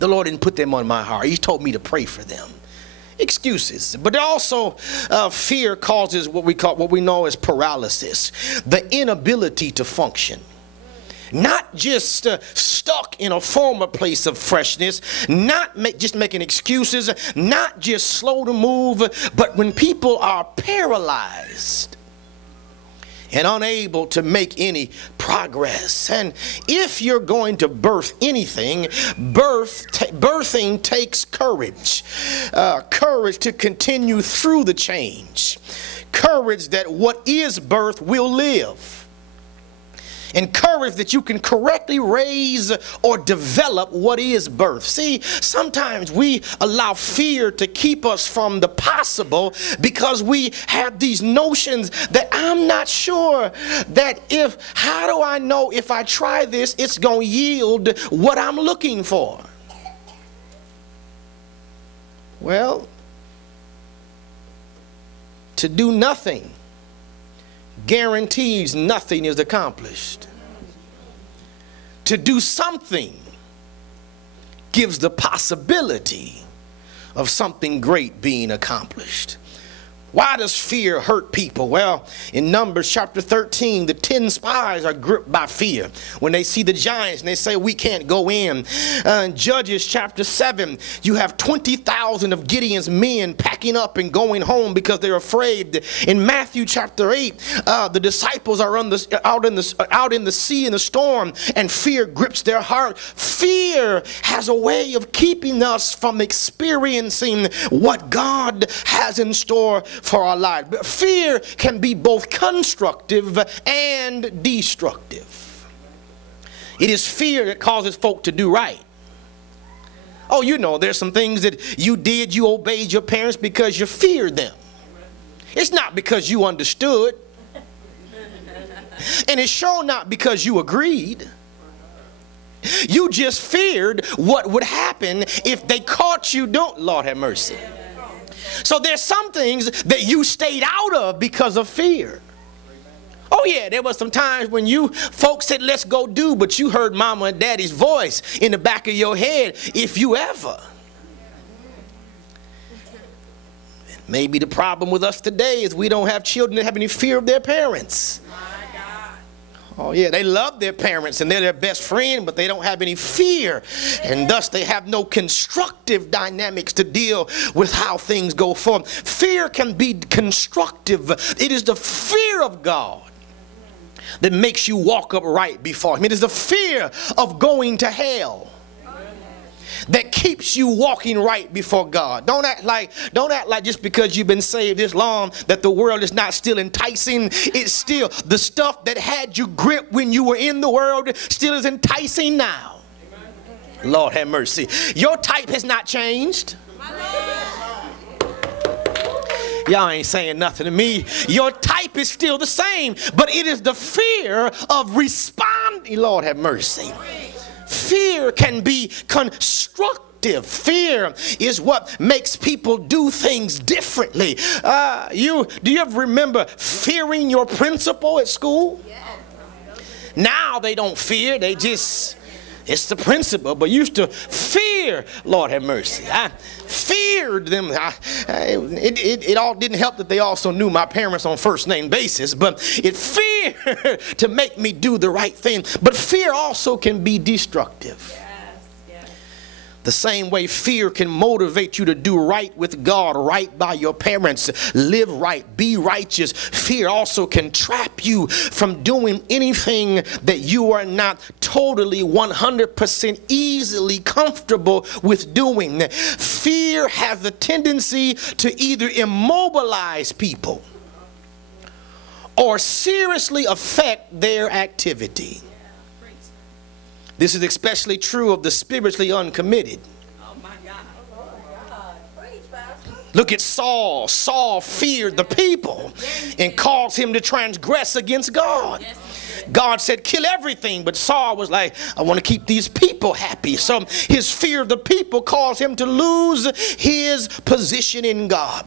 The Lord didn't put them on my heart. He told me to pray for them. Excuses. But also fear causes what we know as paralysis, the inability to function. Not just stuck in a former place of freshness, not just making excuses, not just slow to move, but when people are paralyzed and unable to make any progress. And if you're going to birth anything, birthing takes courage. Courage to continue through the change. Courage that what is birth will live. And courage that you can correctly raise or develop what is birth. See, sometimes we allow fear to keep us from the possible because we have these notions that I'm not sure that how do I know if I try this, it's going to yield what I'm looking for? Well, to do nothing guarantees nothing is accomplished. To do something gives the possibility of something great being accomplished. Why does fear hurt people? Well, in Numbers chapter 13, the 10 spies are gripped by fear when they see the giants and they say, we can't go in. In Judges chapter 7, you have 20,000 of Gideon's men packing up and going home because they're afraid. In Matthew chapter 8, the disciples are out in the sea in the storm, and fear grips their heart. Fear has a way of keeping us from experiencing what God has in store for our lives. But fear can be both constructive and destructive. It is fear that causes folk to do right. Oh, you know, there's some things that you obeyed your parents because you feared them. It's not because you understood. And it's sure not because you agreed. You just feared what would happen if they caught you doing. Lord have mercy. So there's some things that you stayed out of because of fear. Oh yeah, there was some times when you folks said, let's go do, but you heard mama and daddy's voice in the back of your head, if you ever. Maybe the problem with us today is we don't have children that have any fear of their parents. Oh yeah, they love their parents and they're their best friend, but they don't have any fear. And thus they have no constructive dynamics to deal with how things go forward. Fear can be constructive. It is the fear of God that makes you walk upright before Him. It is the fear of going to hell that keeps you walking right before God. Don't act like just because you've been saved this long that the world is not still enticing. It's still the stuff that had you gripped when you were in the world still is enticing now. Amen. Lord have mercy. Your type has not changed. Y'all ain't saying nothing to me. Your type is still the same, but it is the fear of responding. Lord have mercy. Fear can be constructive. Fear is what makes people do things differently. Do you ever remember fearing your principal at school? Now they don't fear. They just, it's the principal. But used to fear, Lord have mercy. I feared them. It all didn't help that they also knew my parents on first name basis, but it feared to make me do the right thing. But fear also can be destructive. The same way fear can motivate you to do right with God, right by your parents, live right, be righteous. Fear also can trap you from doing anything that you are not totally 100% easily comfortable with doing. Fear has the tendency to either immobilize people or seriously affect their activity. This is especially true of the spiritually uncommitted. Oh my God. Look at Saul. Saul feared the people and caused him to transgress against God. God said, kill everything. But Saul was like, I want to keep these people happy. So his fear of the people caused him to lose his position in God.